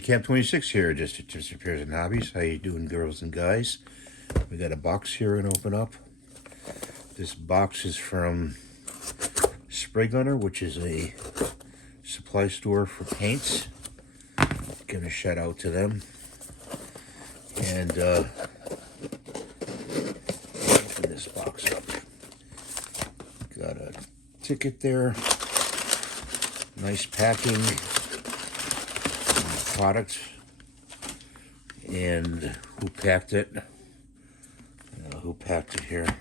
Camp 26 here, just repairs and hobbies. How you doing, girls and guys? We got a box here and open up. This box is from Spray Gunner, which is a supply store for paints. Give a shout out to them. And open this box up. Got a ticket there. Nice packing. Product. And who packed it? Who packed it here?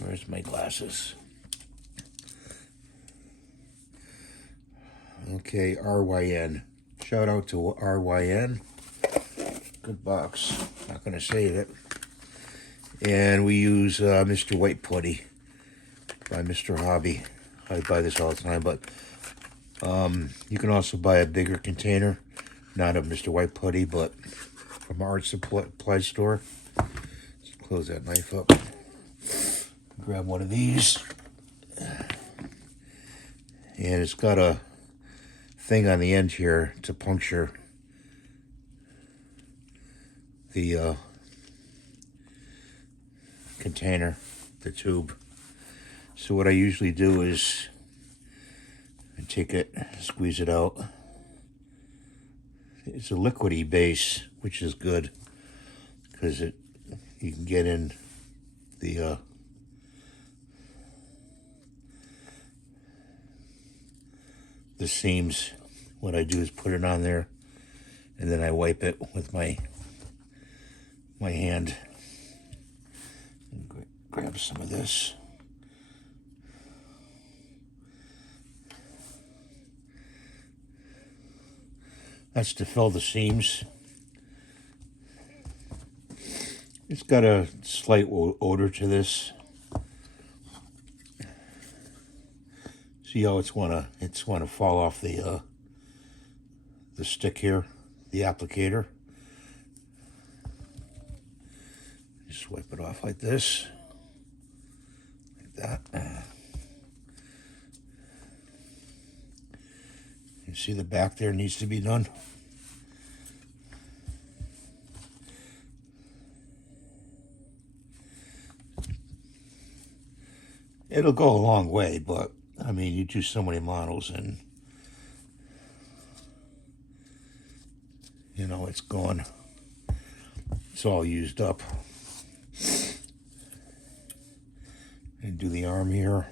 Where's my glasses? Okay, RYN. Shout out to RYN. Good box. Not going to save it. And we use Mr. White Putty by Mr. Hobby. I buy this all the time, but you can also buy a bigger container. Not of Mr. White Putty, but from our art supply store. Let's close that knife up. Grab one of these. And it's got a thing on the end here to puncture the container, the tube. So what I usually do is I take it, squeeze it out. It's a liquidy base, which is good because you can get in the seams. What I do is put it on there, and then I wipe it with my hand. And grab some of this. That's to fill the seams. It's got a slight odor to this. See how it's wanna fall off the stick here, the applicator. Just wipe it off like this, like that. You see the back there needs to be done. It'll go a long way, but I mean, you do so many models and you know, it's gone. It's all used up. And do the arm here.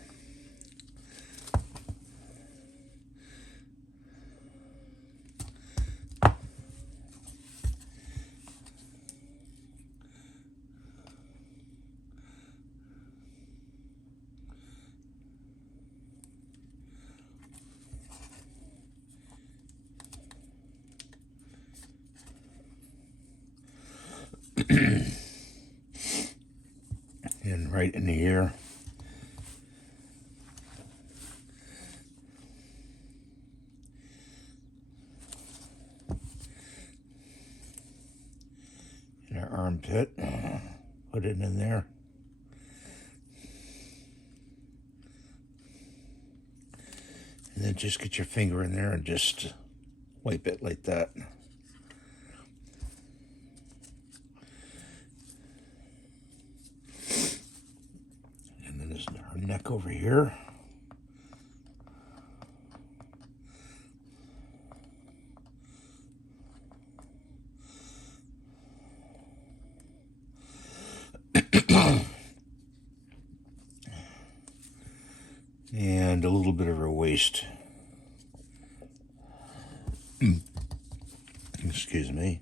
And right in the ear. In our armpit. Put it in there. And then just get your finger in there and just wipe it like that. Our neck over here. And a little bit of her waist. Excuse me.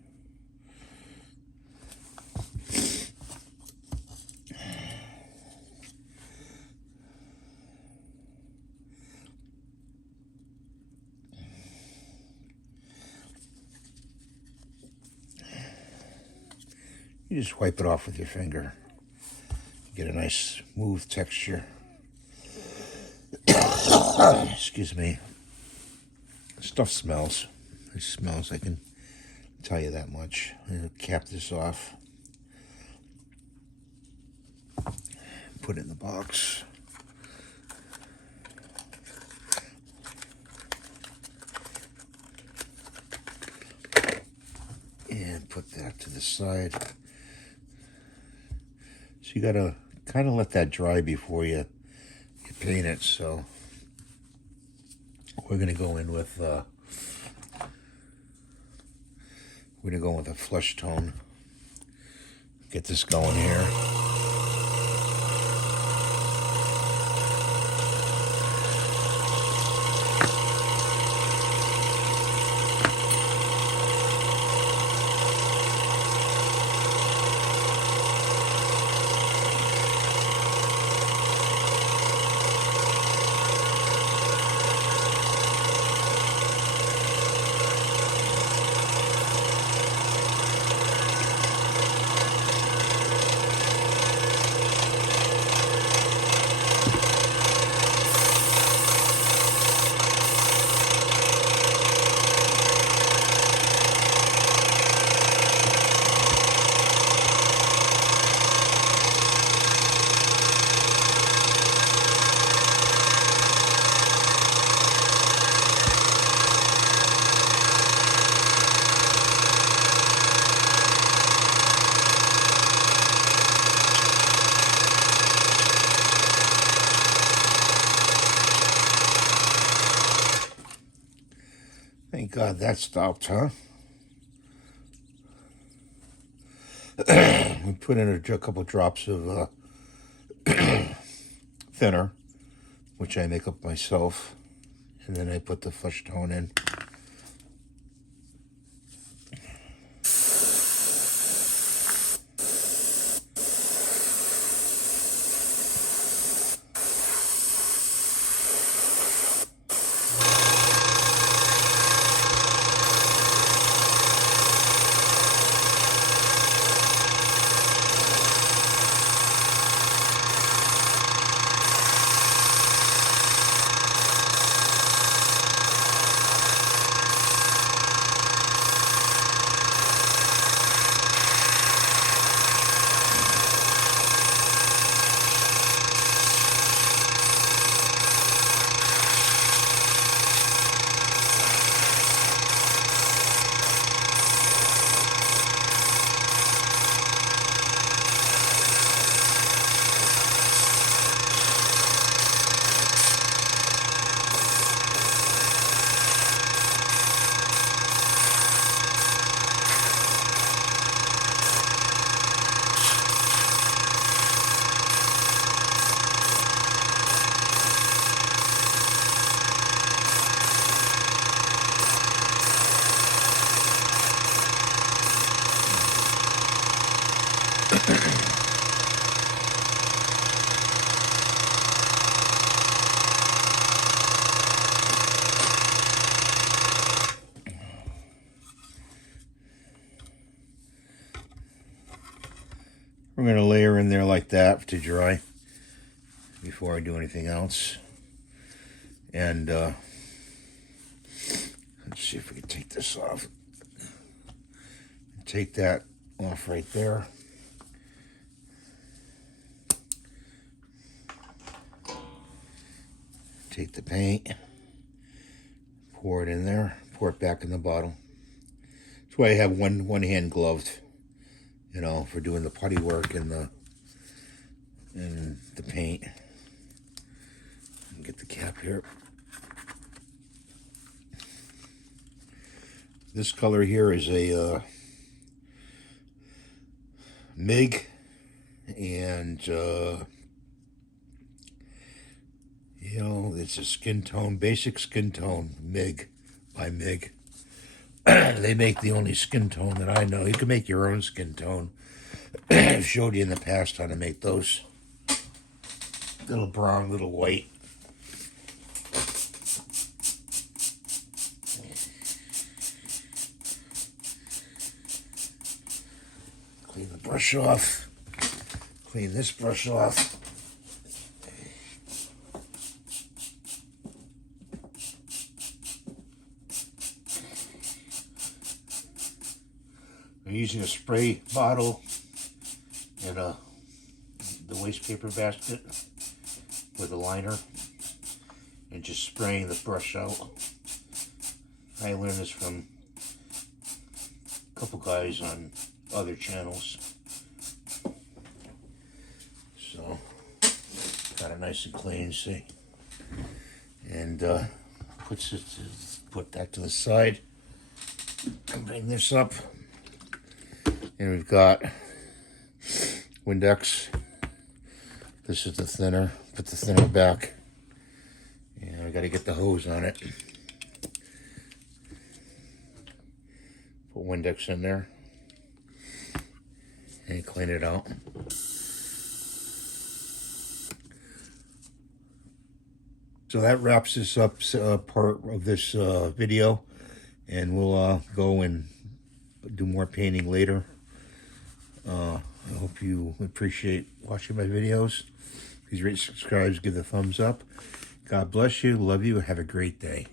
You just wipe it off with your finger. Get a nice smooth texture. Excuse me. Stuff smells. It smells, I can tell you that much. I'm going to cap this off. Put it in the box. put that to the side. So you gotta kind of let that dry before you paint it. So we're gonna go in with a flesh tone. Get this going here. Thank God that stopped, huh? We put in a couple drops of thinner, which I make up myself, and then I put the flesh tone in. We're going to layer in there like that to dry before I do anything else. And let's see if we can take this off. Take that off right there. Take the paint, pour it in there, pour it back in the bottle. That's why I have one hand gloved, you know, for doing the putty work and the paint. Get the cap here. This color here is a MIG, and you know, it's a skin tone, basic skin tone, MIG by MIG. They make the only skin tone that I know. You can make your own skin tone. I've showed you in the past how to make those. Little brown, little white. Clean the brush off. Clean this brush off. I'm using a spray bottle and the waste paper basket with a liner and just spraying the brush out. I learned this from couple guys on other channels. So, got it nice and clean, see? And put that to the side. And bring this up. And we've got Windex. This is the thinner. Put the thinner back. And we got to get the hose on it. Put Windex in there. And clean it out. So that wraps this up part of this video. And we'll go and do more painting later. I hope you appreciate watching my videos. Please rate, subscribe, give the thumbs up. God bless you, love you, and have a great day.